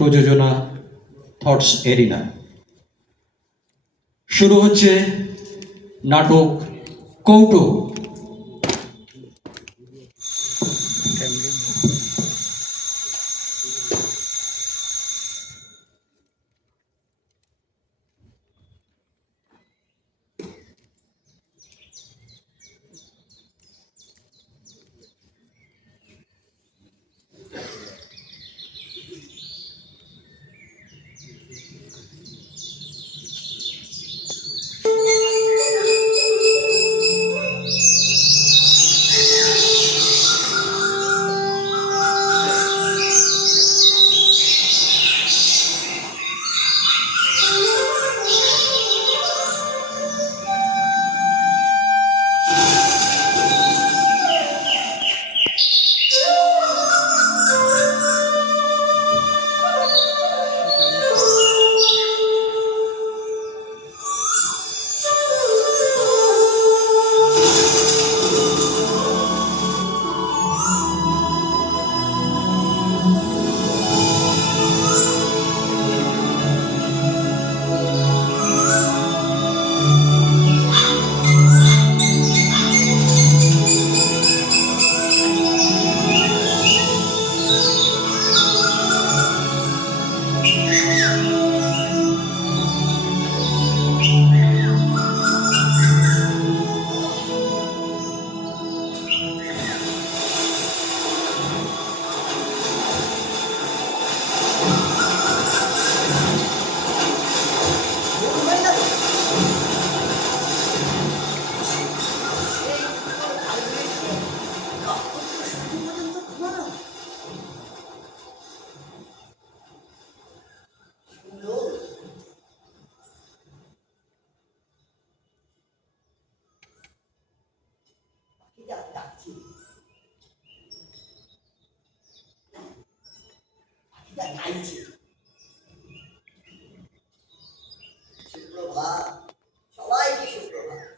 প্রযোজনা thoughts arena. শুরু হচ্ছে নাটক কৌটো। সুপ্রভাত, সবাইকে সুপ্রভাত।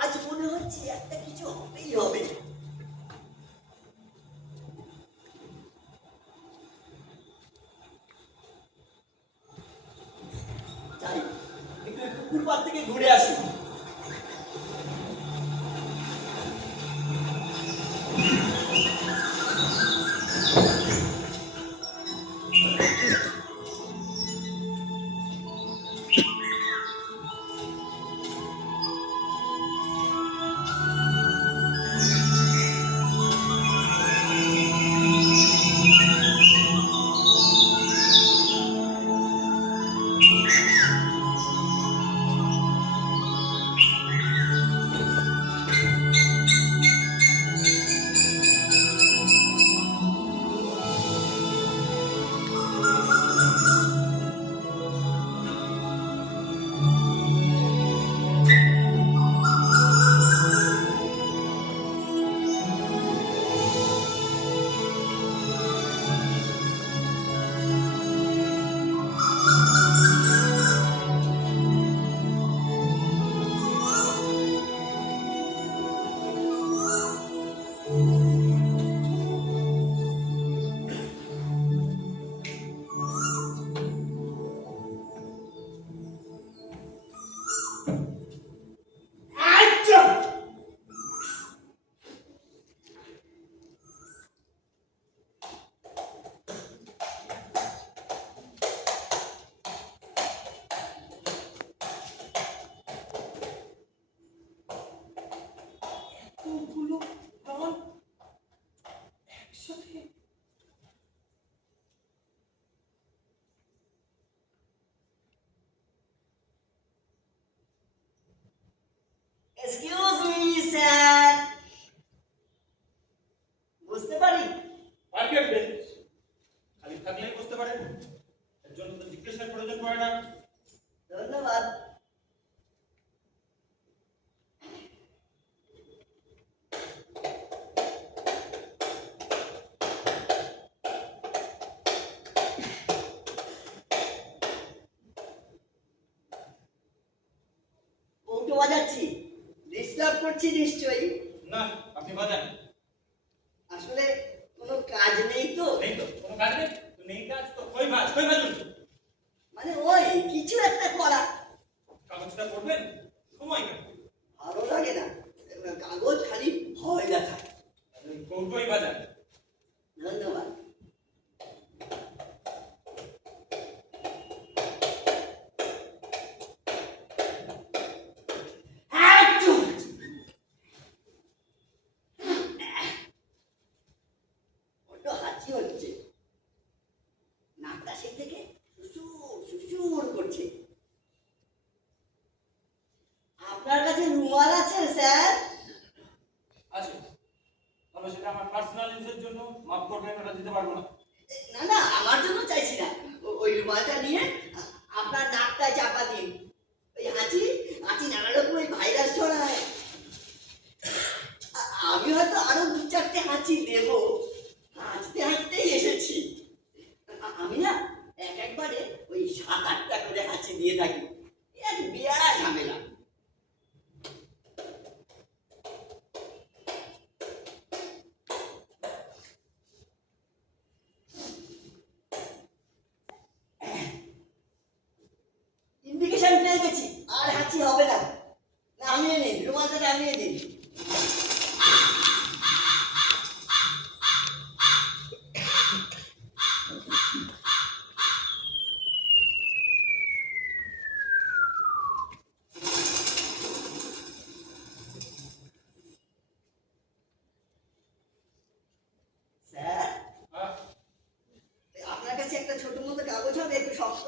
আজ মনে হচ্ছে একটা কিছু হবেই হবে। যাই একটু পুকুর পাড় থেকে ঘুরে আসি। এক্সকিউজ মি স্যার, বুঝতে পারি? পারফেক্ট বেঞ্চ খালি থাকলেই বুঝতে পারেন, এর জন্য তো জিজ্ঞাসার প্রয়োজন পড়ে না। ধন্যবাদ। কৌটো বাজাচ্ছি, ডিস্টার্ব করছি নিশ্চয়ই। না, আপনি বাজান। আসলে কোনো কাজ নেই তো, নেই তো, কোনো কাজ নেই তো, নেই কাজ তো খই ভাজুন। মানে ওই কিছু একটা করা। কাগজটা করবেন, সময় কেন? ভালো লাগে না, কাগজ খালি ভয় দেখায়। তাহলে কৌটোই বাজান। ধন্যবাদ। বড্ড হাঁচি হচ্ছে, নাকটা সেই থেকে সুসুর সুসুর করছে। আপনার কাছে রুমাল আছে স্যার? আছে, তবে সেটা আমার পার্সোনাল ইউজের জন্য, মাফ করবেন, ওটা দিতে পারবো না। না না, আমার জন্য চাইছি না। ওই রুমালটা নিয়ে আপনার নাকটায় চাপা দিন। ওই হাঁচি হাঁচি নানা রকম ওই ভাইরাস ছড়ায়। আমি হয়তো আরো দু চারটে হাঁচি দেব, হাঁচতে হাঁচতেই এসেছি। আমি না একবারে ওই 7-8টা করে হাঁচি দিয়ে থাকি, এক বিরাট ঝামেলা। ইন্ডিকেশন পেয়ে গেছি, আর হাঁচি হবে না। নামিয়ে নিন, রুমালটা নামিয়ে নিন। স্যার, আহ, আপনার কাছে একটা ছোট মতো কাগজ হবে, একটু শক্ত?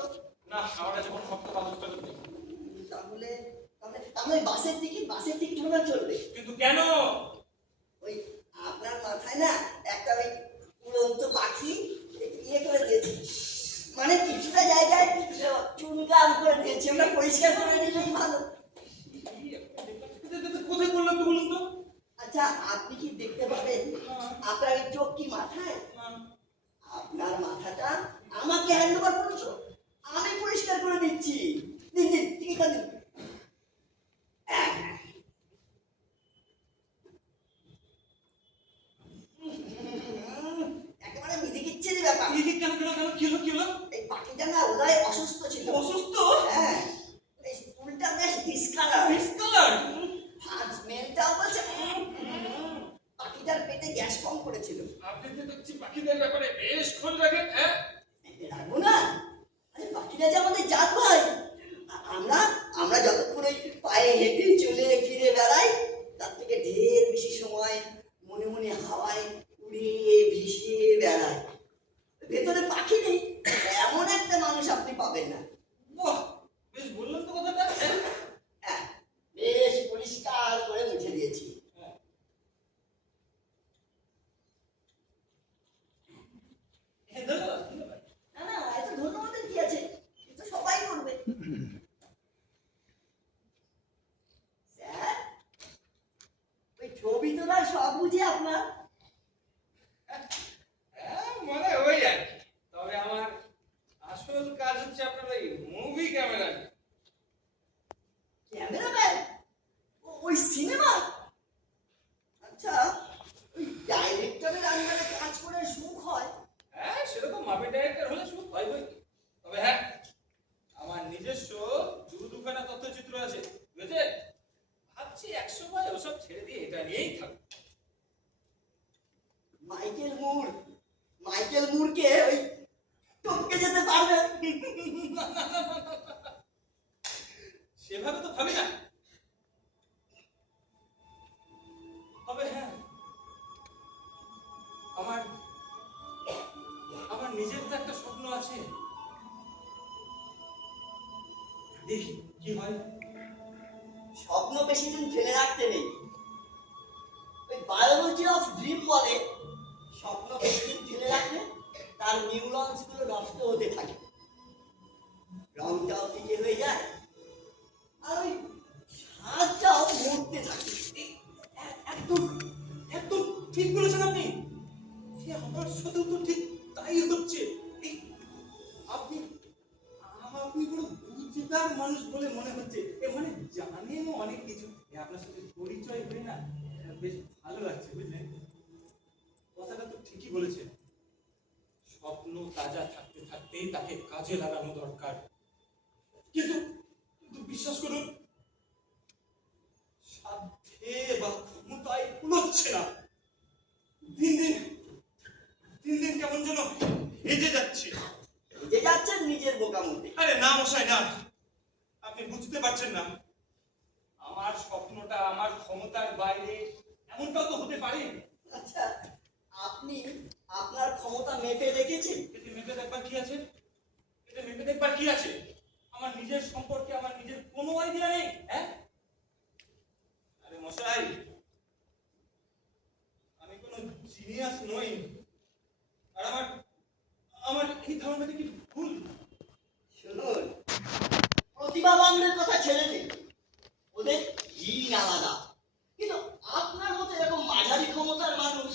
না, আমার কাছে কোনো শক্ত কাগজ টাগজ নেই। তাহলে তাহলে বাসের টিকিট হলে চলবে? কিন্তু কেন? ওই আপনার মাথায় না একটা ওই উড়ন্ত পাখি ইয়ে করে দিয়েছি, মানে কিছুটা জায়গায় চুনকাম করে দিয়েছি, ওটা পরিষ্কার করে নিলেই ভালো। কোথায় করলাম তো বলুন তো? আচ্ছা, আপনি কি দেখতে পাবেন? আপনার এই চোখ কি মাথায়? আপনার মাথাটা আমাকে হ্যান্ড ওভার করছো, আমি পরিষ্কার করে দিচ্ছি। দিন দিন, টিকিটটা দিন। একেবারে বিধিকিচ্ছিরি ব্যাপার। কেন কেন কেন কি হলো কি হলো? এই পাখিটা না উদয় অসুস্থ ছিল। অসুস্থ? হ্যাঁ, এই ফুলটা বেশ ডিসকালার। ডিসকালার? আর স্মেলটাও বলছে পাখিটার পেটে গ্যাস ফর্ম করেছিল। আপনি তো দেখছি পাখিদের ব্যাপারে বেশ খোঁজ রাখেন, হ্যাঁ? রাখবো না? আরে পাখিটা যে আমাদের জাত ভাই। আমরা আমরা যতক্ষণ ওই পায়ে হেঁটে চলে ফিরে বেড়াই, তার থেকে ঢের বেশি সময় মনে মনে হাওয়ায় উড়ে ভেসে বেড়ায়। ভেতরে পাখি নেই এমন একটা মানুষ আপনি পাবেন না। বাহ, বেশ বললেন তো কথাটা, হ্যাঁ? হ্যাঁ, বেশ পরিষ্কার করে মুছে দিয়েছি। হ্যাঁ। ধন্যবাদ ধন্যবাদ। না না, এত ধন্যবাদের কি আছে, এ তো সবাই করবে। স্যার, ওই ছবি তোলার শখ বুঝি আপনার? হ্যাঁ, মানে ওই আর কি। তবে আমার আসল কাজ হচ্ছে আপনার ওই মুভি ক্যামেরা। ক্যামেরাম্যান? ওই সিনেমা? আচ্ছা, ওই ডাইরেক্টরের আন্ডারে কাজ করে সুখ হয়? হ্যাঁ, সেরকম মাপের ডাইরেক্টর হলে শুধু হয় বই কি। তবে হ্যাঁ, আমার নিজস্ব দুখানা তথ্যচিত্র আছে, বুঝেছে? ভাবছি একসময় ওসব ছেড়ে দিয়ে এটা নিয়েই থাকবো। মাইকেল মুরকে ওই টপকে যেতে পারবে? সেভাবে তো ভাবি না। তবে হ্যাঁ, আমার আমার নিজের তো একটা স্বপ্ন আছে, দেখি কি হয়। স্বপ্ন বেশি দিন ফেলে রাখতে নেই। ওই বায়োলজি অফ ড্রিম বলে স্বপ্ন বেশি দিন ফেলে রাখলে তার নিউরনস গুলো নষ্ট হতে থাকে, রংটাও ফিকে হয়ে যায়, আর ওই স্বাদটাও মরতে থাকে। একদম একদম ঠিক বলেছেন আপনি। আমার সাথেও তো ঠিক তাই হচ্ছে। এই আপনি আপনি বড় বুঝদার মানুষ বলে মনে হচ্ছে। মানে জানেন অনেক কিছু। আপনার সাথে পরিচয় না বেশ ভালো লাগছে বুঝলেন, কথাটা তো ঠিকই বলেছেন। স্বপ্ন তাজা থাকতে থাকতেই তাকে কাজে লাগানো দরকার। কিন্তু কিন্তু বিশ্বাস করুন, সাধ্যে বা ক্ষমতায় কুলোচ্ছে না। দিন দিন দিন দিন কেমন যেন হেজে যাচ্ছে। যে যাচ্ছেন নিজের বোকামতি। আরে না মশাই না, আপনি বুঝতে পারছেন না। আমার স্বপ্নটা আমার ক্ষমতার বাইরে, এমনটা তো হতে পারে। আচ্ছা, আপনি আপনার ক্ষমতা মেপে রেখেছেন? এতে মেপে দেখবার কি আছে? এতে মেপে দেখবার কি আছে? আমার নিজের সম্পর্কে আমার নিজের কোনো আইডিয়া নেই। হ্যাঁ, আরে মশাই, আমি কোনো জিনিয়াস নই। আর আমার আমার এই ধারণাটা কি ভুল? শুনুন, প্রতিভাবানদের কথা ছেড়ে দিন, ওদের জিন আলাদা। কিন্তু আপনার মতো এরকম মাঝারি ক্ষমতার মানুষ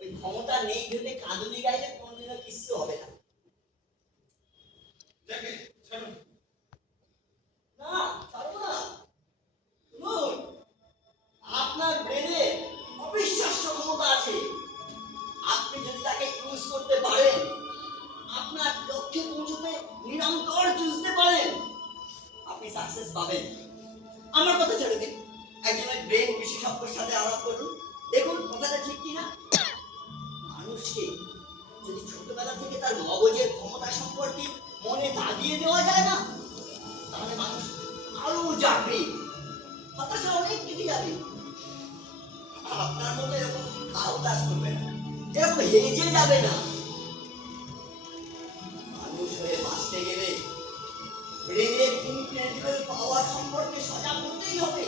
ওই ক্ষমতা নেই ভেবে কাঁদুনি গাইলে কোনদিনও কিচ্ছু হবে না। যাকে ছাড়ুন। না, ছাড়বো না। শুনুন, আপনার ব্রেনে অবিশ্বাস্য ক্ষমতা আছে। আপনি যদি তাকে ইউজ করতে পারেন, আপনার লক্ষ্যে পৌঁছতে নিরন্তর চুষতে পারেন, আপনি সাকসেস পাবেন। আমার কথা ছেড়ে দিন, একজনের ব্রেন বিশেষজ্ঞের সাথে আলাপ করুন, দেখুন কথাটা ঠিক কিনা। মানুষকে যদি ছোটবেলা থেকে তার মগজের ক্ষমতা সম্পর্কে মনে দাগিয়ে দেওয়া যায় না, তাহলে মানুষ আরো জাগবে, হতাশা অনেক কেটে যাবে। আপনার মতো এরকম আহ্লাস করবে না, এরকম হেজে যাবে না। মানুষ হয়ে বাঁচতে গেলে ব্রেনের ইনক্রেডিবল পাওয়ার সম্পর্কে সজাগ হতেই হবে।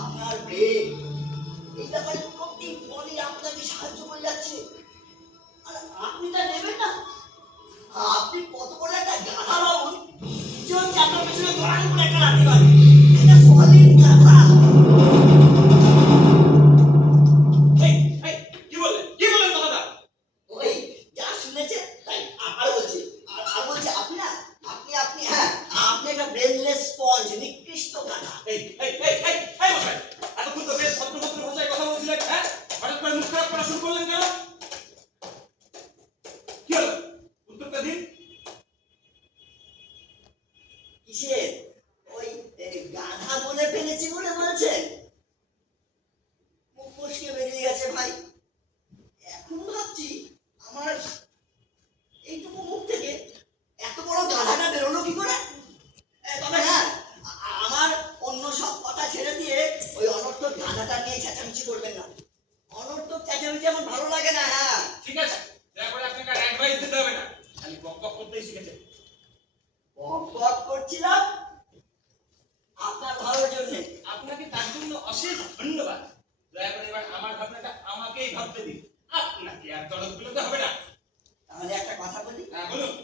আপনার ব্রেন এই ব্যাপারে প্রতি ফলে আপনাকে সাহায্য করে যাচ্ছে, আর আপনি তা নেবেন না। আপনি কত বড় একটা গাধা বাবুন, পিছন চাকার পেছনে গড়ান করে একটা রাখতে পারেন। এটা সলিড গাধা। এই এই কি বললেন? কি বললেন কথাটা? ওই যা শুনেছে তাই আবার বলছি। আর বলছে আপনি না, আপনি হ্যাঁ, আপনি একটা ব্রেনলেস স্পঞ্জ, নিকৃষ্ট গাধা। এই এই এই এই এই মশাই, এতক্ষণ তো বেশ ভদ্রভদ্র ভাষায় কথা বলছিলেন। হ্যাঁ, হঠাৎ করে মুখ খারাপ করা শুরু করলেন কেন? কি হলো? উত্তরটা দিন। কিসের? ওই গাধা বলে ফেলেছি বলে বলছেন? মুখ ফসকে বেরিয়ে গেছে ভাই। এখন ভাবছি আমার এইটুকু মুখ থেকে এত বড় গাধাটা বেরোলো কি করে। তবে হ্যাঁ, আমার অন্য সব কথা ছেড়ে দিয়ে ওই অনর্থক গাধাটা নিয়ে চেঁচামেচি করবেন না। অনর্থক চেঁচামেচি আমার ভালো লাগে না। হ্যাঁ ঠিক আছে, দয়া করে আপনাকে আর অ্যাডভাইস দিতে হবে না, খালি বক বক করতেই শিখেছেন। বক বক করছিলাম আপনার ভালোর জন্য। আপনাকে তার জন্য অশেষ ধন্যবাদ। দয়া করে এবার আমার ভাবনাটা আমাকেই ভাবতে দিন, আপনাকে আর দরদ গুলোতে হবে না। তাহলে একটা কথা বলি, হ্যাঁ বলুন।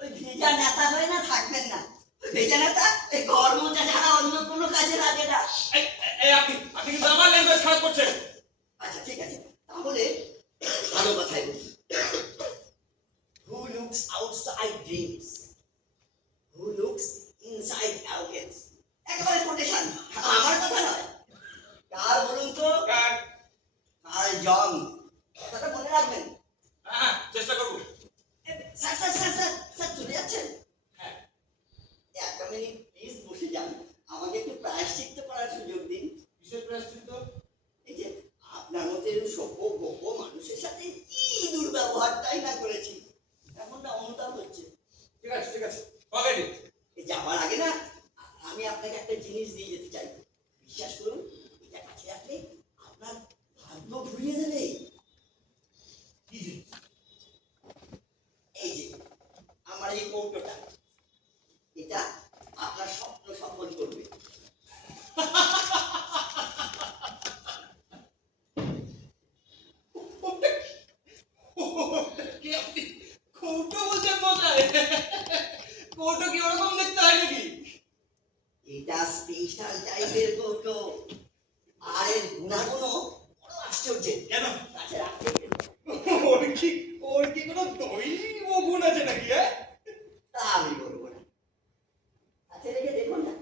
ওই ভেজা নেতা হয়ে না থাকবেন না। ওই ভেজা নেতা এই ঘর মোছা ছাড়া অন্য কোনো কাজে লাগে না। এই এই আপনি আপনি কিন্তু আমার ল্যাঙ্গুয়েজ খারাপ করছেন। আচ্ছা ঠিক আছে, তাহলে ভালো কথাই বলি। Who looks outside dreams? Who looks inside arrogance? একেবারে কোটেশন, আমার কথা নয়। কার বলুন তো? কার? কার্ল জং। কথাটা মনে রাখবেন। হ্যাঁ, চেষ্টা করব। Sir sir sir sir sir চলে যাচ্ছেন? হ্যাঁ, একটা মিনিট প্লিজ বসে যান, আমাকে একটু প্রায়শ্চিত্ত করার সুযোগ দিন। কিসের প্রায়শ্চিত্ত? এই যে আপনার মতো এরকম সভ্য ভব্য মানুষের সাথে কি দুর্ব্যবহারটাই না করেছি, এমনটা অনুতাপ হচ্ছে। ঠিক আছে, কবে দিন? এই যাওয়ার আগে না আমি আপনাকে একটা জিনিস দিয়ে যেতে চাই। বিশ্বাস করুন, এটা কাছে রাখলে আপনার ভাগ্য ঘুরিয়ে দেবে। কি জিনিস? এই যে আমার এই কৌটোটা, এটা আপনার স্বপ্ন সফল করবে। কি আপনি কৌটো বলছেন মশাই? কৌটো কি ওরকম দেখতে হয় নাকি? এটা স্পেশাল টাইপের কৌটো, আর এর গুণাগুণও বড় আশ্চর্যের। কেন? কাছে রাখতে ওর কি কোনো দৈব গুণ আছে নাকি? হ্যাঁ, তা আমি বলবো না, কাছে রেখে দেখুন না।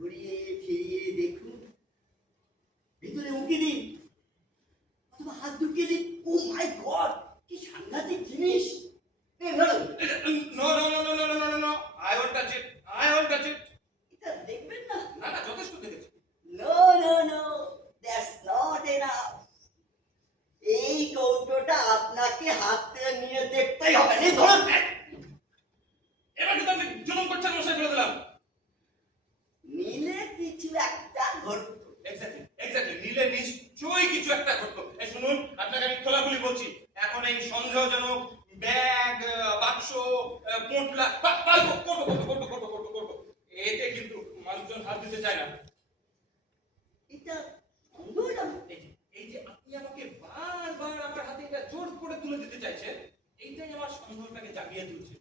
ঘুরিয়ে ফিরিয়ে দেখুন, ভিতরে উঁকি দিন অথবা হাত ঢুকিয়ে দিন। ও মাই গড, কি সাংঘাতিক জিনিস! এই ধরো, no no no no no no no no, I won't touch it, I won't touch it. এটা দেখবেন না? না না, যথেষ্ট দেখেছি। No no no, that's not enough. এই কৌটোটা আপনাকে হাতে নিয়ে দেখতেই হবে। নিয়ে ধরুন। এবার কিন্তু আপনি জুলুম করছেন মশাই, বলে দিলাম। নিলে কিছু একটা ঘটতো। এক্স্যাক্টলি এক্স্যাক্টলি, নিলে নিশ্চয়ই কিছু একটা ঘটতো। এই শুনুন, আপনাকে আমি খোলাখুলি বলছি, এখন এই সন্দেহজনক ব্যাগ, বাক্স, পোটলা, পালবো, করবো, এতে কিন্তু মানুষজন হাত দিতে চায় না। এটা সন্দেহজনক। এই যে আপনি আমাকে বারবার আমার হাতে এটা জোর করে তুলে দিতে চাইছেন, এইটাই আমার সন্দেহটাকে জাগিয়ে তুলছে।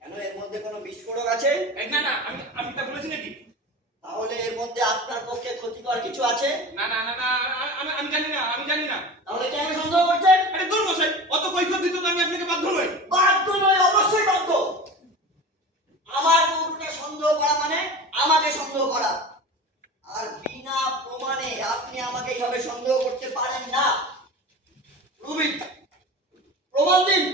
কেন, এর মধ্যে কোনো বিস্ফোরক আছে? এই না না, আমি তা বলেছি নাকি? তাহলে এর মধ্যে আপনার পক্ষে ক্ষতিকর কিছু আছে? না না না না, আমি জানি না, আমি জানি না। তাহলে কেন সন্দেহ করছেন? আরে দূর মশাই, অত কৈফিয়ত দিতে তো আমি আপনাকে বাধ্য নই। বাধ্য নয়, অবশ্যই বাধ্য। আমার কৌটোটা সন্দেহ করা মানে আমাকে সন্দেহ করা, আর বিনা প্রমাণে আপনি আমাকে এইভাবে সন্দেহ করতে পারেন না। রুবি, প্রমাণ দিন।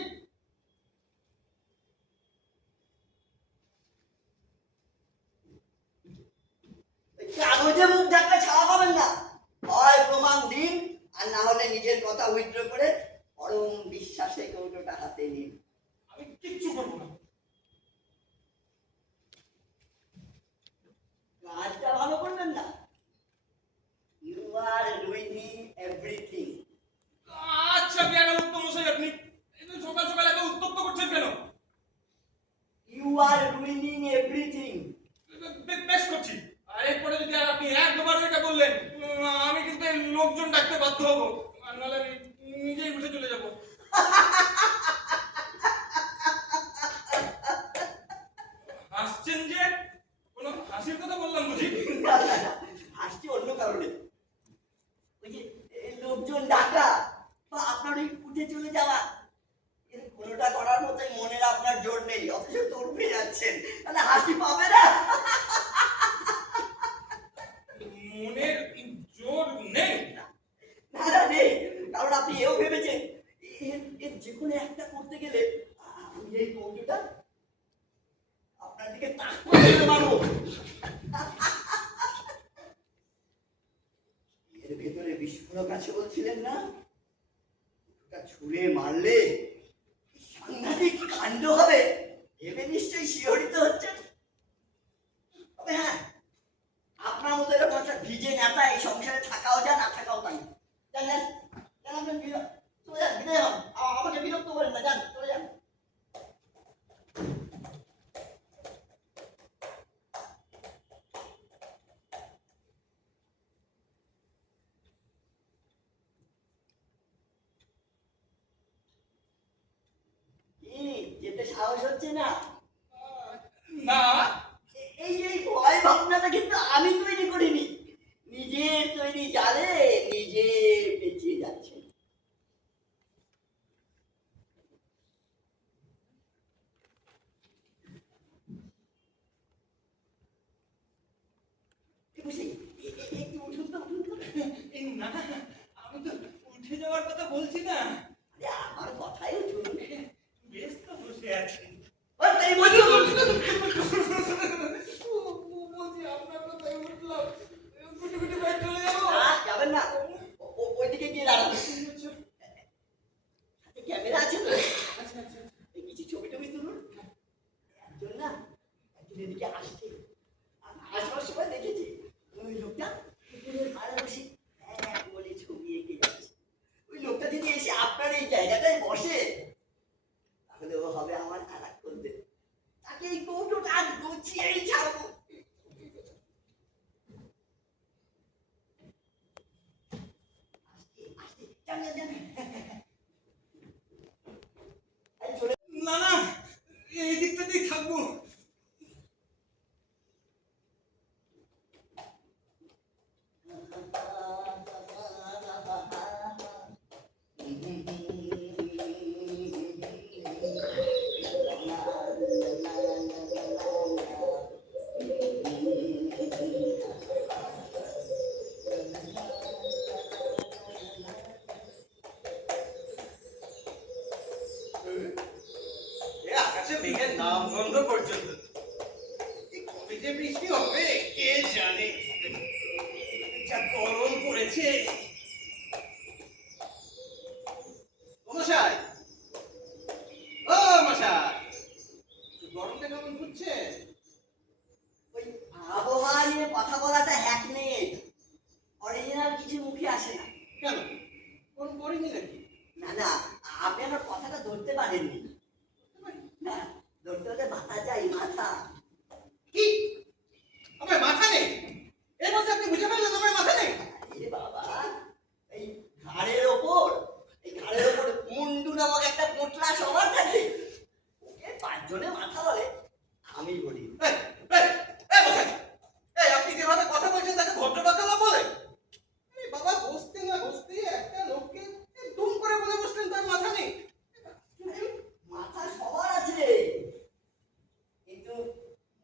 কাগজে মুখ ঢাকলে ছাড়া পাবেন না। হয় প্রমাণ দিন, আর না হলে নিজের কথা উইথড্র করে পরম বিশ্বাসে কৌটোটা হাতে নিন। আমি কিচ্ছু করবো না। কাজটা ভালো করবেন না। You are ruining everything. আচ্ছা কেন উত্তম মশাই, আপনি সকাল সকাল এত উত্তপ্ত করছেন কেন? You are ruining everything. বেশ করছি। আর এরপরে যদি আর আপনি একবার এটা বললেন, আমি কিন্তু এই লোকজন ডাকতে বাধ্য হবো, আর নাহলে আমি নিজেই উঠে চলে যাবো। হাসছেন যে? কোনো হাসির কথা বললাম বুঝি? না না না, হাসছি অন্য কারণে। ওই যে লোকজন ডাকা বা আপনার ওই উঠে চলে যাওয়া, এর কোনোটা করার মতোই মনের আপনার জোর নেই, অথচ দৌড়ে যাচ্ছেন, তাহলে হাসি পাবে না। মনের জোর নেই? না না নেই, কারণ আপনি এও ভেবেছেন এর যে কোনো একটা করতে গেলে আমি এই কৌটোটা আপনার দিকে তাক করে মারবো। এর ভেতরে বিস্ফোরক আছে বলছিলেন না? ওটা ছুঁড়ে মারলে কি সাংঘাতিক কাণ্ড হবে ভেবে নিশ্চয়ই শিহরিত হচ্ছে। তবে হ্যাঁ, আপনার মতো এরকম একটা ভিজে নেতা এই সংসারে থাকাও যা, না থাকাও তাই। জানেন জান, আপনি চলে যান, বিদায় হন, আমাকে বিরক্ত করেন না, যান, চলে যান। কি যেতে সাহস হচ্ছে না? না, এই ভয় ভাবনাটা কিন্তু আমি তৈরি করিনি, নিজের তৈরি জালে নিজে পেঁচিয়ে যাচ্ছে। একটু উঠুন তো, উঠুন তো। না, আমি তো উঠে যাওয়ার কথা বলছি না। আরে আমার কথাই উঠুন। বেশ তো বসে আছি। এই বলছি বলছি আপনার কথাই উঠলাম, গুটি গুটি বাইক চলে যাবো। যাবেন না, ওইদিকে গিয়ে দাঁড়ান। ক্যামেরা আছে তো? আচ্ছা আচ্ছা, এই কিছু ছবি টবি তুলুন। একজন না, একজন এদিকে আসছে, আসবার সময় দেখেছি ওই লোকটা পুকুরের ধারে বসে এক বলে ছবি এঁকে যাচ্ছে। ওই লোকটা যদি এসে আপনার এই জায়গাটায় বসে, তাহলে ও হবে আমার খারাপ করবে। তাকে এই কৌটোটা আজ গুছিয়েই ছাড়বো। আসতে যান যান যান। চলে না না, এই দিকটাতেই থাকবো। হবে কে জানে, যা গরম পড়েছে। ও মশাই, ও মশাই, গরমটা কেমন ঘুরছে? ওই আবহাওয়া নিয়ে কথা বলাটা হ্যাকনেট, অরিজিনাল কিছু মুখে আসে না। কেন, কোন করিনি নাকি? না না, আপনি আমার কথাটা ধরতে পারেননি। না, ধরতে হলে মাথা চাই, মাথা। কি আমার মাথা নেই? এর মধ্যে আপনি বুঝে ফেললেন আমার মাথা নেই? এ বাবা, এই ঘাড়ের ওপর মুন্ডু নামক একটা পোটলা সবার থাকে। ওকে 5 জনে মাথা বলে, আমি বলি। এই, এই, এই মশাই, এই আপনি যেভাবে কথা বলছেন তাকে ভদ্রবাক্য বলেন? এই বাবা, বসতে না বসতে একটা লোককে দুম করে বলে বসলেন তার মাথা নেই। আরে, মাথা সবার আছে, কিন্তু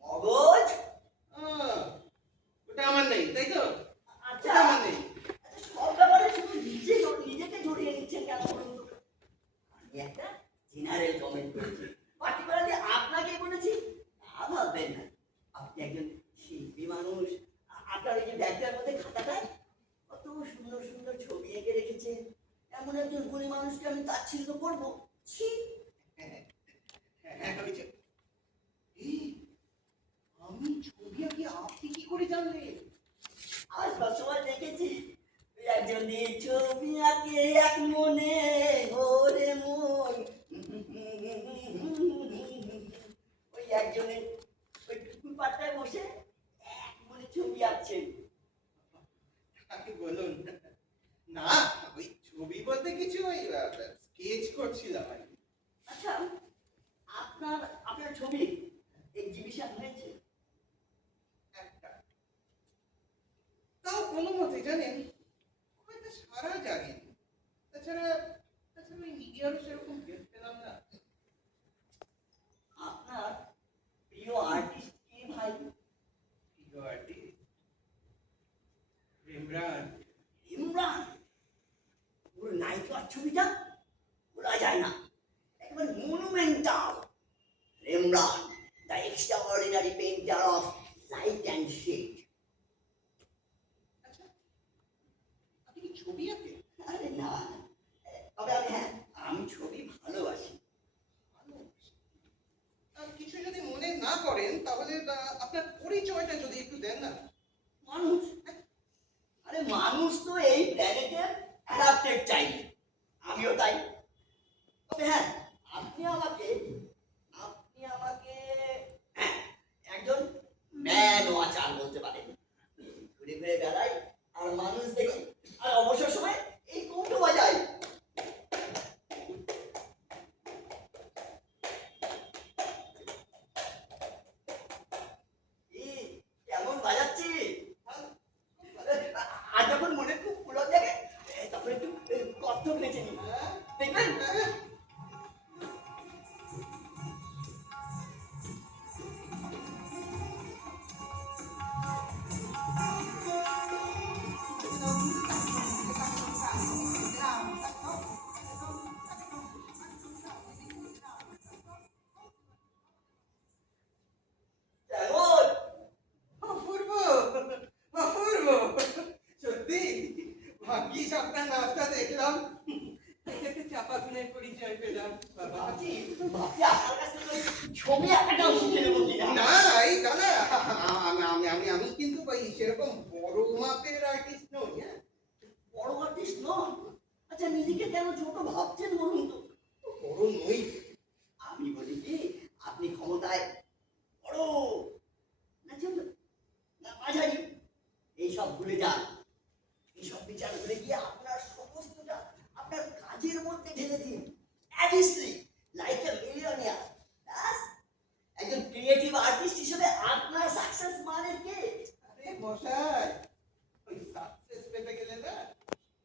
মগজ। ওটা আমার নেই, তাই তো? আচ্ছা, ওটা আমার নেই। সব ব্যাপারে শুধু নিজেকে জড়িয়ে নিচ্ছেন কেন বলুন তো? আমি একটা জেনারেল কমেন্ট করেছি, পার্টিকুলারলি আপনাকে বলেছি তা ভাববেন না। আপনি একজন শিল্পী মানুষ, আপনার এই যে ব্যাগটার মধ্যে খাতাটায় কত সুন্দর সুন্দর ছবি এঁকে রেখেছেন। এমন একজন গুণী মানুষকে আমি তাচ্ছিল্য করবো? ছি! হ্যাঁ, হয়েছে। এই, আমি ছবি আঁকি, আপনি কি করে জানলেন? আসবার সময় দেখেছি ওই একজনের ছবি আঁকে এক মনে, ওরে মন। ওই একজনের ওই পুকুর পাড়টায় বসে এক মনে ছবি আঁকছেন। তাকে বলুন। না, ওই ছবি বলতে কিছু ওই স্কেচ করছিলাম আর কি। আচ্ছা, আপনার আপনার ছবি এক্সিবিশন হয়েছে? একটা, তাও কোনো মতে জানেন, খুব একটা সারা জাগেনি। তাছাড়া তাছাড়া ওই মিডিয়ারও সেরকম হেল্প পেলাম না। আপনার প্রিয় আর্টিস্ট কে ভাই? প্রিয় আর্টিস্ট রেমব্রান্ড। ইমরান। ওর নায়িকার ছবিটা বলা যায় না, একবার monumental. Rembrandt, the extraordinary painter of light and shade. আচ্ছা, আপনি কি ছবি আঁকেন? আরে না, তবে আমি ছবি ভালোবাসি। ভালো। কিছু যদি মনে না করেন তাহলে আপনার পরিচয়টা যদি একটু দেন না। মানুষ, আরে মানুষ তো এই প্ল্যানেটের অ্যাডাপ্টেড চাইল্ড, আমিও তাই। তবে হ্যাঁ, আপনি আমাকে হ্যাঁ, একজন ম্যান ওয়াচার বলতে পারেন। ঘুরে ঘুরে বেড়াই আর মানুষ দেখি, আর অবসর সময় এই কৌটো বাজাই। এই, কেমন বাজাচ্ছি? আর যখন মনে খুব পুলক জাগে, তখন একটু কত্থক নেচে নি, দেখবেন? কেমন? অপূর্ব, অপূর্ব। সত্যি ভাগ্যিস আপনার নাচটা দেখলাম, এতে চাপা গুণের পরিচয় পেলাম। বাবা, ভাবছি আপনার কাছ থেকে ওই ছবি আঁকাটাও শিখে নেবো কিনা। না, এই দাদা, আমি কিন্তু ওই সেরকম বড় মাপের আর্টিস্ট নই। হ্যাঁ, বড় আর্টিস্ট নন? আচ্ছা, নিজেকে কেন ছোট ভাবছেন বলুন তো? বড় নই। আমি বলি কি, আপনি ক্ষমতায় বড় না ছোট না মাঝারি, এইসব ভুলে যান। এইসব বিচার ভুলে গিয়ে আপনার সমস্তটা আপনার কাজের মধ্যে ঢেলে দিন, অ্যাবিসলি লাইক এ মিলিয়নিয়ার। একজন ক্রিয়েটিভ আর্টিস্ট হিসেবে আপনার সাকসেস মানে কি? আরে মশাই, ওই সাকসেস পেতে গেলে না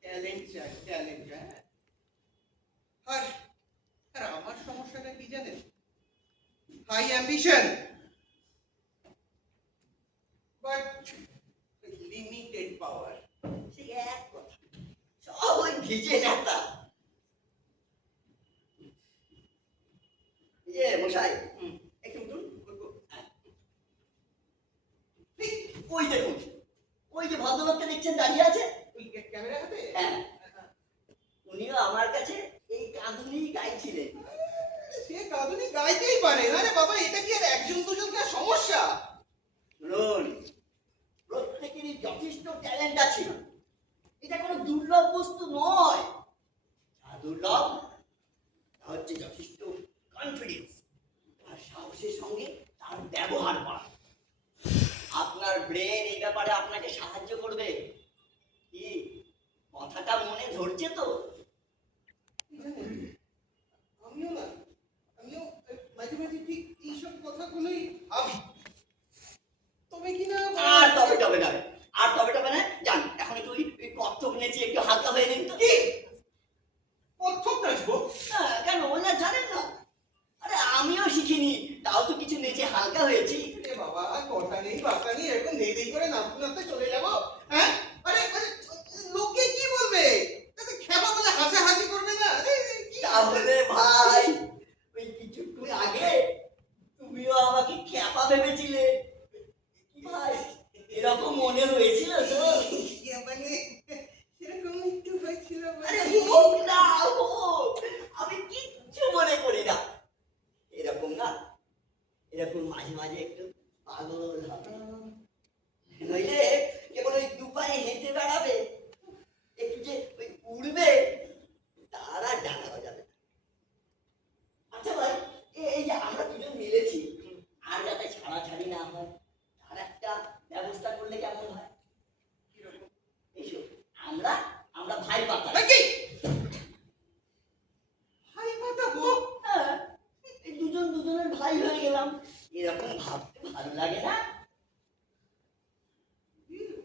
ট্যালেন্ট চাই, ট্যালেন্ট। হ্যাঁ, আর আর আমার সমস্যাটা কি জানেন? হাই অ্যাম্বিশন বাট লিমিটেড পাওয়ার। সে এক কথা, সব ওই ভিজে নেতা। মশাই, একটু উঠুন। ঠিক ওই দেখুন, ওই যে ভদ্রলোকটা দেখছেন দাঁড়িয়ে আছে, ওই ক্যামেরা হাতে? হ্যাঁ, উনিও আমার কাছে এই কাঁদুনি গাইছিলেন। সে কাঁদুনি গাইতেই পারে। আরে বাবা, এটা কি আর একজন দুজনকার সমস্যা? শুনুন, প্রত্যেকেরই যথেষ্ট ট্যালেন্ট আছে, এটা কোনো দুর্লভ বস্তু নয়। যা দুর্লভ তা হচ্ছে যথেষ্ট কনফিডেন্স আর সাহসের সঙ্গে তার ব্যবহার করা। আপনার ব্রেন এই ব্যাপারে আপনাকে সাহায্য করবে। কি কথাটা মনে ধরছে তো? আমিও না, আমিও মাঝে মাঝে ঠিক এইসব কথাগুলোই ভাবি। তবে কিনা আর তবে টবে নয়, আর তবে টবে না, যান এখন একটু ওই কত্থক নেচে একটু হালকা হয়ে নিন তো। কি কত্থক নাচবো? হ্যাঁ, কেন ওরা জানেন না? আরে আমিও শিখিনি, তাও তো কিছু নেচে হালকা হয়েছি। এ বাবা, কথা নেই বার্তা নেই, এরকম ধেই ধেই করে নাচতে নাচতে চলে যাবো? হ্যাঁ, আরে আরে, লোকে কি বলবে? তাতে খেপা বলে হাসাহাসি করবে না? আরে কি তাহলে ভাই, ওই কিছুক্ষণ আগে তুমিও আমাকে খ্যাপা ভেবেছিলে ভাই, এরকম মনে হয়েছিল তো? ইয়ে মানে সেরকম একটু হয়েছিল। আরে হোক না হোক, আমি কিচ্ছু মনে করি না। এরকম না, এরকম মাঝে মাঝে একটু পাগল হবে, নইলে কেবল ওই দুপায়ে হেঁটে বেড়াবে, একটু যে ওই উড়বে তার আর ডানা গজাবে না। আচ্ছা ভাই, এই যে আমরা দুজন মিলেছি, আর যাতে ছাড়াছাড়ি না হয় তার একটা ব্যবস্থা করলে কেমন হয়? এসো, আমরা আমরা ভাই পাতা। কি ভাই পাতাবো? হ্যাঁ, এই দুজন দুজনের ভাই হয়ে গেলাম, এরকম ভাবতে ভালো লাগে না?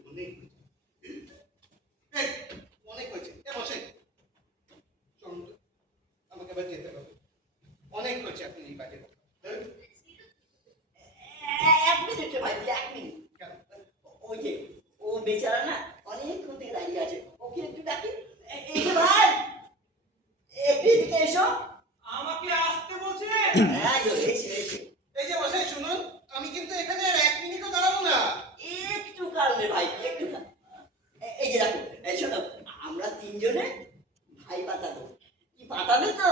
অনেক অনেক হয়েছে। এ বসে, চলুন তো, আমাকে আবার যেতে হবে। অনেক হয়েছে আপনি এই বাজে কথা। এক মিনিট ভাই, এক মিনিট। কেন? ওই যে ও বেচারা না অনেকক্ষণ থেকে দাঁড়িয়ে আছে, ওকে একটু ডাকি। এই যে ভাই, একটু এদিকে এসো। আমাকে আসতে বলছে? হ্যাঁ গো, এসো এসো। এই যে বসে শুনুন, আমি কিন্তু এখানে আর 1 মিনিটও দাঁড়াবো না। একটু কারণে ভাই, একটু এই যে দেখো, এই শোনো, আমরা তিনজনে ভাই পাতাবো। কি পাতাবে তো?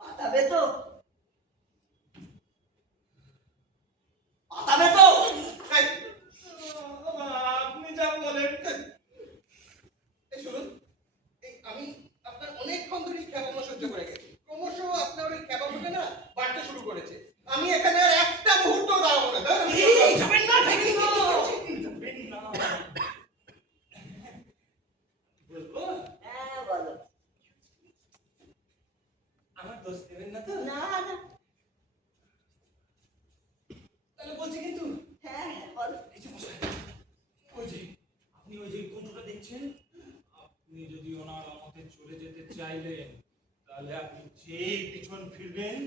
পাতাবে তো? পাতাবে তো? এই, আপনি যা বলেন। এই শুনুন, এই আমি আপনার অনেকক্ষণ ধরেই খ্যাপামো সহ্য করে গেছি। ক্রমশ আপনার ওই খ্যাপামোটা না বাড়তে শুরু করেছে। আমি এখানে আর একটা মুহূর্ত দাঁড়াবো না। এই, যাবেন না, যাবেন না। বলবো? হ্যাঁ বলো। আমার দোষ দেবেন না তো? না না, তাহলে বলছি কিন্তু, হ্যাঁ হ্যাঁ বলো। এই যে বসে, ওই যে আপনি ওই যে কৌটোটা দেখছেন, আপনি যদি ওনার আমাকে চলে যেতে চাইলেন, তাহলে আপনি যেই পিছন ফিরবেন,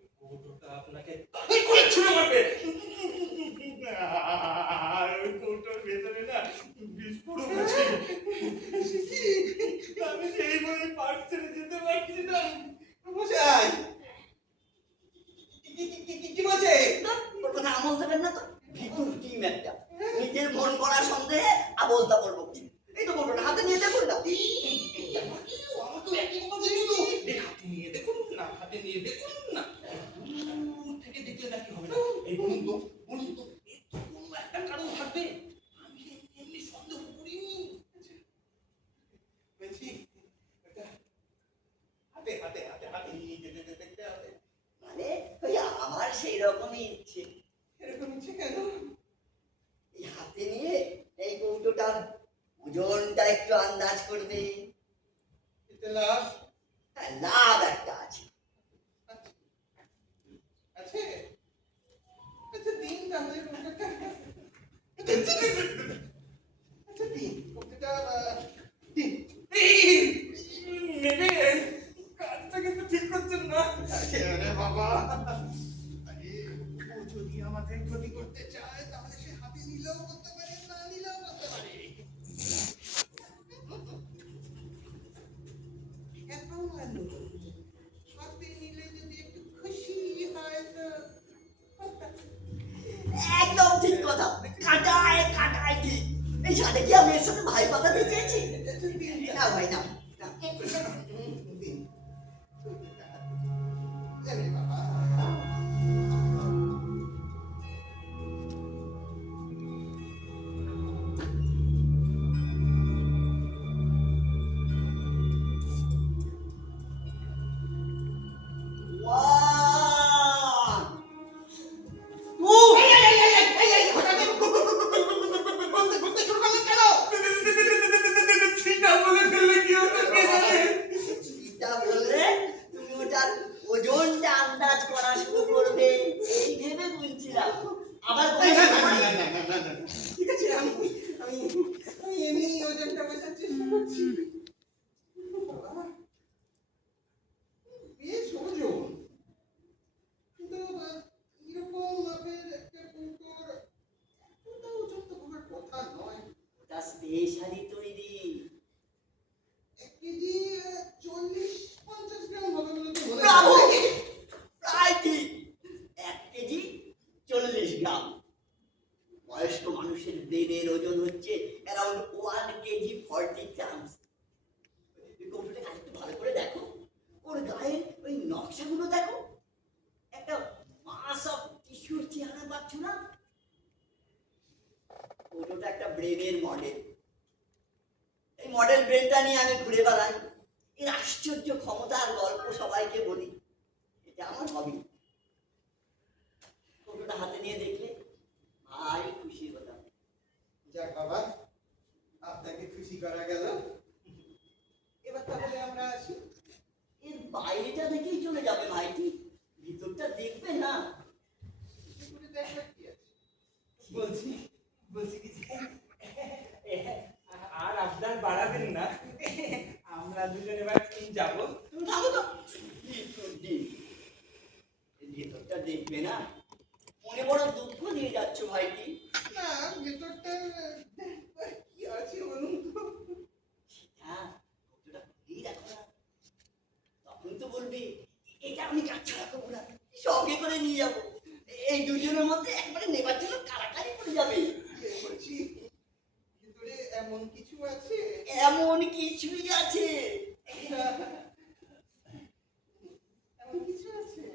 ওই কৌটোটা আপনাকে তাড়ি করে ছুঁড়ে মারবে। আর ওই কৌটোর ভেতরে না বিস্ফোরক আছে। আমি সেই বলে পাট ছেড়ে যেতে পারছি না। মশাই, কি বলছে? না, ওর কথা আমল দেবেন না তো। ভিতুর টিম একটা, নিজের মন করা সন্দেহে আবল তাবল বকছি। এই তো বলবো না, হাতে নিয়ে দেখুন না। আমার তো একই কথা বলছিল। হাতে নিয়ে দেখুন না, হাতে নিয়ে দেখুন না। দূর থেকে দেখলে নাকি হবে না। এই বলুন তো, বলুন তো, এর তো কোনো একটা কারণ থাকবে। আমি এমনি সন্দেহ করিনি। বলছি, এটা হাতে হাতে হাতে হাতে নিয়ে যেতে দেখতে হবে। মানে ওই আমার সেই রকমই ইচ্ছে। এরকম ইচ্ছে কেন? এই হাতে নিয়ে এই কৌটোটার ওজনটা একটু আন্দাজ করবে। এতে লাভ হ্যাঁ, লাভ একটা আছে। আছে? আচ্ছা দিন তাহলে কৌটোটা। আচ্ছা দিন কৌটোটা, দিন। নেবেন? কাজটা কিন্তু ঠিক করছেন না। আরে বাবা, আরে ও যদি আমাদের ক্ষতি করতে চায় তাহলে সে হাতে নিলেও করতে পারে, না নিলেও করতে পারে। এত মানুষ হাতে নিলে যদি একটু খুশি হয় তো কথা, কাটায় কাটায় ঠিক। এই সাথে কি আমি এর সাথে ভাই পাতাতে চেয়েছি? না ভাই না, না। One, two, চিন্তা বললে তুমি ওটার ওজনটা আন্দাজ করা শুরু করবে এই ভেবে বলছিলাম। আবার বলছো, ঠিক আছে, আমি আমি আমি এমনি ওজনটা বোঝার চেষ্টা করছি। বাবা, বেশ ওজন, কিন্তু এরকম মাপের একটা কৌটোর এতটা ওজন তো হওয়ার কথা নয়। ওটা স্পেশালি তৈরি। 1 কেজি 40-50 গ্রাম হবে বলে তো মনে ব্রাভো! হয়। প্রায় ঠিক। 1 কেজি 40 গ্রাম। বয়স্ক মানুষের ব্রেনের ওজন হচ্ছে অ্যারাউন্ড 1 কেজি 40 গ্রামস। কৌটোটা একটু ভালো করে দেখো, ওর গায়ের ওই নকশাগুলো দেখো, একটা মাস অফ টিস্যুর চেহারা পাচ্ছ না? কৌটোটা একটা ব্রেনের মডেল। এই মডেল ব্রেনটা নিয়ে আমি ঘুরে বেড়াই, এর আশ্চর্য ক্ষমতার গল্প সবাইকে বলি। এটা আমার হবি। কৌটোটা হাতে নিয়ে দেখলে ভারী খুশি হতাম। যাক বাবা, আপনাকে খুশি করা গেল। এবার তাহলে আমরা আসি। এর বাইরেটা দেখেই চলে যাবে ভাইটি, ভিতরটা দেখবে না। করে দেখবার কি আছে? বলছি বলছি কি আর আপনার বাড়াবেন না, আমরা দুজন এবার যাবো। তুমি থামো তো। ডিম, এর ভিতরটা দেখবে না? মনে বড় দুঃখ দিয়ে যাচ্ছ ভাইটি। না, ভেতরটা দেখবার কি আছে বলুন তো? হ্যাঁ, কৌটোটা খুলেই দেখো না। তখন তো বলবে এটা আমি কাজ ছাড়া করবো না, সঙ্গে করে নিয়ে যাবো। এই দুজনের মধ্যে একবারে নেবার জন্য কারাকারি করে যাবে। বলছি, ভিতরে এমন কিছু আছে? এমন কিছুই আছে। এমন কিছু আছে?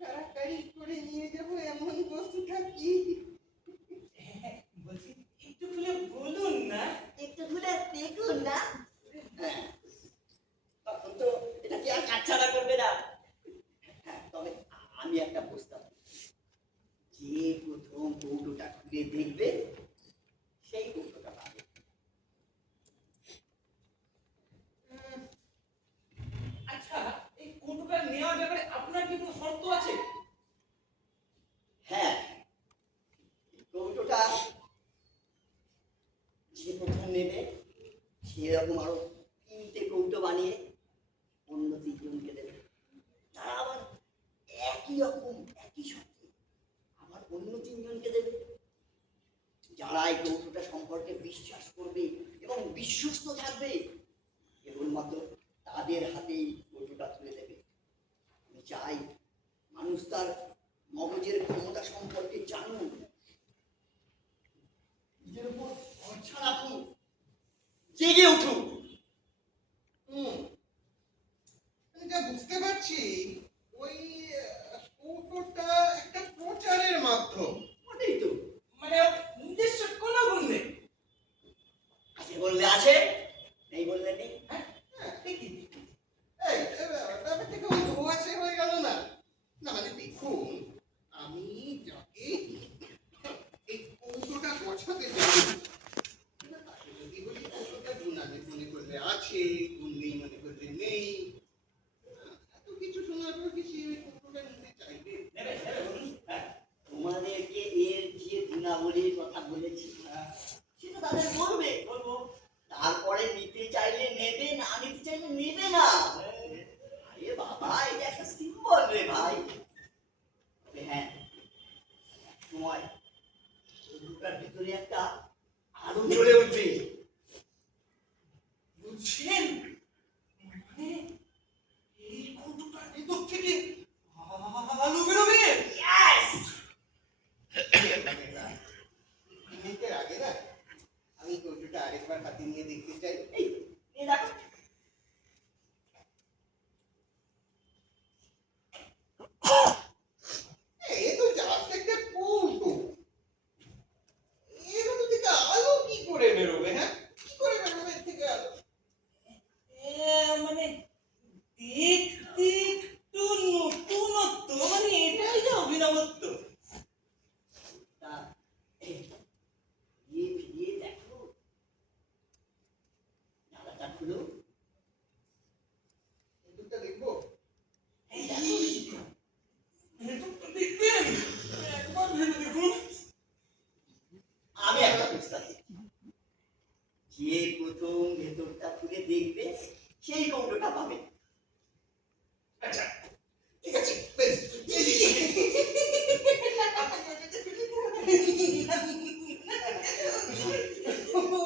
তাড়াতাড়ি করে নিয়ে যাব এমন বস্তুটা কি? বলছি একটু খুলে বলুন না। একটু খুলে দেখুন না। হ্যাঁ, তখন তো এটা কি আর কাটছাড়া করবে না। হ্যাঁ, তবে আমি একটা প্রস্তাব দিচ্ছি। যে প্রথম কৌটোটা খুলে দেখবে সেই কৌটোটা পাবে। আচ্ছা, এই কৌটোটা নেওয়ার ব্যাপারে আপনার কি কোনো শর্ত আছে? হ্যাঁ, এই কৌটোটা যে প্রথম নেবে সেরকম আরো 3টে কৌটো বানিয়ে অন্য 3জনকে দেবে। তারা আবার একই রকম একই শর্তে আবার অন্য 3জনকে দেবে। যারা এই কৌটোটা সম্পর্কে বিশ্বাস করবে এবং বিশ্বস্ত থাকবে কেবলমাত্র তাদের হাতেই কৌটোটা তুলে দেবে। আমি চাই মানুষ তার মগজের ক্ষমতা সম্পর্কে জানুক, নিজের উপর ভরসা রাখুক, জেগে উঠুক। আমি যা বুঝতে পারছি, ওই কৌটোটা একটা প্রচারের মাধ্যম। ওটাই তো। মানে নিজস্ব কোনো গুণ নেই। আছে বললে আছে, নেই বললে নেই। হ্যাঁ, ঠিকই। এই ব্যাপারটা কেমন ধোঁয়াশে হয়ে গেল না? না মানে দেখুন, আমি যাকে এই কৌটোটা গোছাতে চাই, তাকে যদি বলি কৌটোটা গুণ আছে মনে করলে আছে, গুণ নেই মনে করলে নেই, এত কিছু শোনার পর কি সে ওই কৌটোটা নিতে চাইবে? নেবে নেবে বলুন। হ্যাঁ, তোমাদেরকে এর যে গুণাবলীর কথা বলেছি সেটা তাদের বলবে, বলবো। তারপরে নিতে চাইলে নেবে, না নিতে চাইলে নেবে না। আরে বাবা, এটা একটা সিম্বল রে ভাই। তবে হ্যাঁ, সময় দুটার ভিতরে একটা আলো জ্বলে উঠবে। বুঝছেন? মানে এই কৌটোটার ভেতর থেকে আলো বেরোবে। অভিনবত্ব। তা গিয়ে ফিরিয়ে দেখো, ডালাটা খুলো। দুধটা দেখবো? এই দেখো, ভেতরটা দেখবেন? একবার ভেবে দেখুন। আমি একটা প্রস্তাব দিচ্ছি। যে প্রথম ভেতরটা খুলে দেখবে সেই কৌটোটা পাবে। আচ্ছা, ঠিক আছে, বেশ।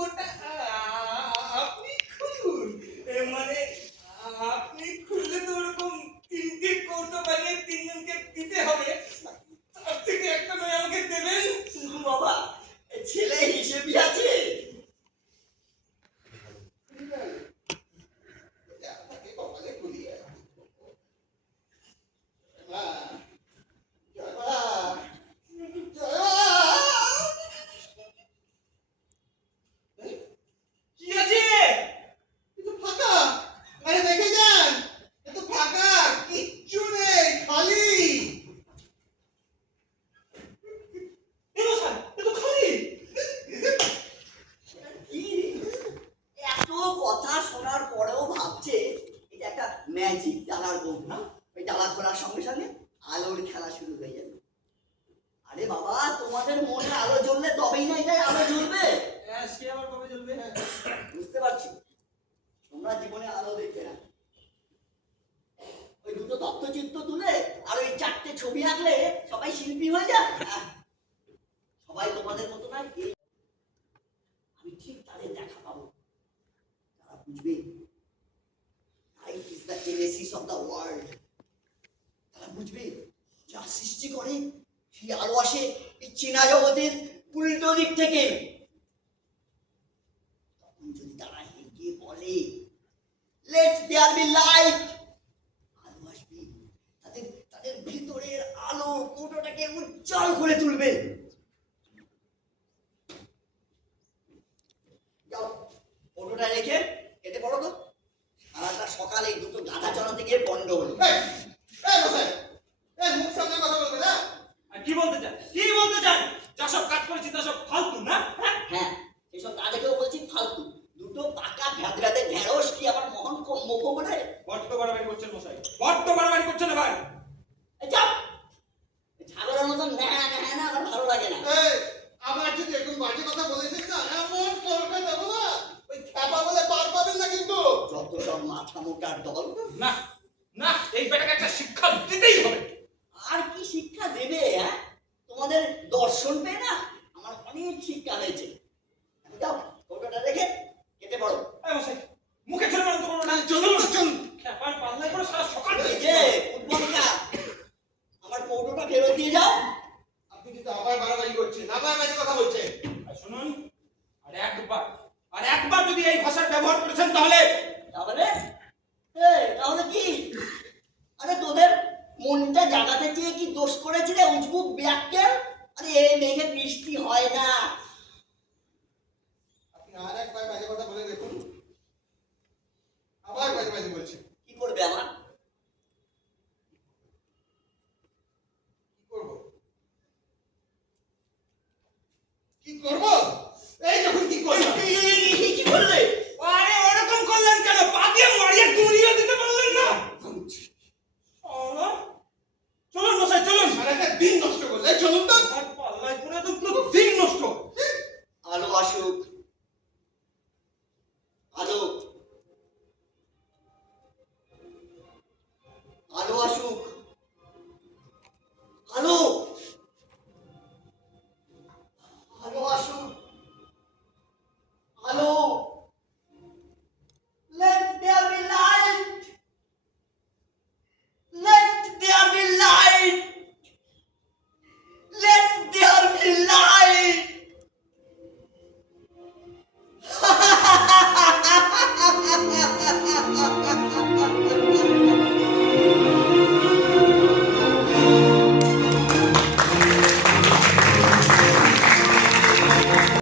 ওটা আপনি খুলুন। মানে আপনি খুললে তো ওরকম 3টে কৌটো বানিয়ে 3জনকে দিতে হবে। তার থেকে একটা নয় আমাকে দেবেন। বাবা, ছেলে হিসেবই আছে। তাকে কপালে খুলি। মা, জয় মা, জয় মা। কি আছে? কিন্তু ফাঁকা। আরে দেখে যান, এ তো ফাঁকা, কিচ্ছু নেই, খালি। এ মশাই, এ তো খালি। কি রে? এত কথা শোনার পরেও ভাবছে এটা একটা ম্যাজিক ডালার বউ না? ওই ডালা খোলার সঙ্গে সঙ্গে আলোর খেলা শুরু হয়ে যাবে। আরে বাবা, তোমাদের মনে আলো জ্বললে তবেই না এটাই আলো জ্বলবে। সে আবার কবে জ্বলবে? বুঝতে পারছি তোমরা জীবনে আলো দেখবে না। ওই দুটো তথ্যচিত্র তুলে আর ওই 4টে ছবি আঁকলে সবাই শিল্পী হয়ে যায়। সবাই তোমাদের মতো না। আমি ঠিক তাদের দেখা পাবো, তারা বুঝবে light is the Genesis of the world. তারা বুঝবে যা সৃষ্টি করে সেই আলো আসে এই চেনা জগতের উল্টো দিক থেকে। তখন যদি তারা হেঁটে বলে লেট দেয়ার বি লাইট, আলো আসবে, তাদের তাদের ভিতরের আলো কৌটোটাকে উজ্জ্বল করে তুলবে। যাও, কৌটোটা রেখে কেটে পড়ো তো। সারাটা সকালে এই দুটো গাধা চড়াতে গিয়ে বন্ধ হলো। মশাই, মুখ সামনে কথা বলবে না। আর কি বলতে চান? কি বলতে চান? যা সব কাজ করেছি তা সব ফালতু না? হ্যাঁ, এসব তাদেরকেও বলছি ফালতু। দুটো পাকা ভ্যাদরাতে ঢেঁড়স কি আমার মহন মুখো বলে। বড্ড বাড়াবাড়ি করছেন মশাই, বড্ড বাড়াবাড়ি করছেন ভাই। যাও, ঝাগড়ার মতন ন্যাহা ন্যাহা না আমার ভালো লাগে না। আমার যদি এরকম বাজে কথা বলেছেন না, এমন তরকা দেবো না, ওই খ্যাপা বলে পার পাবেন না কিন্তু। যত সব মাথা মোটার দল। না না, এই বেটাকে একটা শিক্ষা দিতেই হবে। আর কি শিক্ষা দেবে? হ্যাঁ, তোমাদের দর্শন পেয়ে না আমার অনেক শিক্ষা হয়েছে। যাও, কৌটোটা রেখে কেটে পড়ো। এই মশাই, মুখে ছেড়ে বলুন তো কোনো না। চলুন তো, চলুন। খ্যাপার পাল্লায় করে সারা সকাল এই যে উদ্বমকা, আমার কৌটোটা ফেরত দিয়ে যাও। আপনি কিন্তু আবার বাড়াবাড়ি করছেন, আবার বাজে কথা বলছেন। আর শুনুন, আর একবার যদি এই ভাষার ব্যবহার করেছেন তাহলে তাহলে তাহলে কি? আরে তোদের মনটা জাগাতে চেয়ে কি দোষ করেছি রে উজবুক ব্যাককেল? আরে এই মেঘে বৃষ্টি হয় না। আপনি আর একবার বাজে কথা বলে দেখুন, আবার বাজে বাজে বলছেন। কি করবে আমার? কি করবো? কি করবো?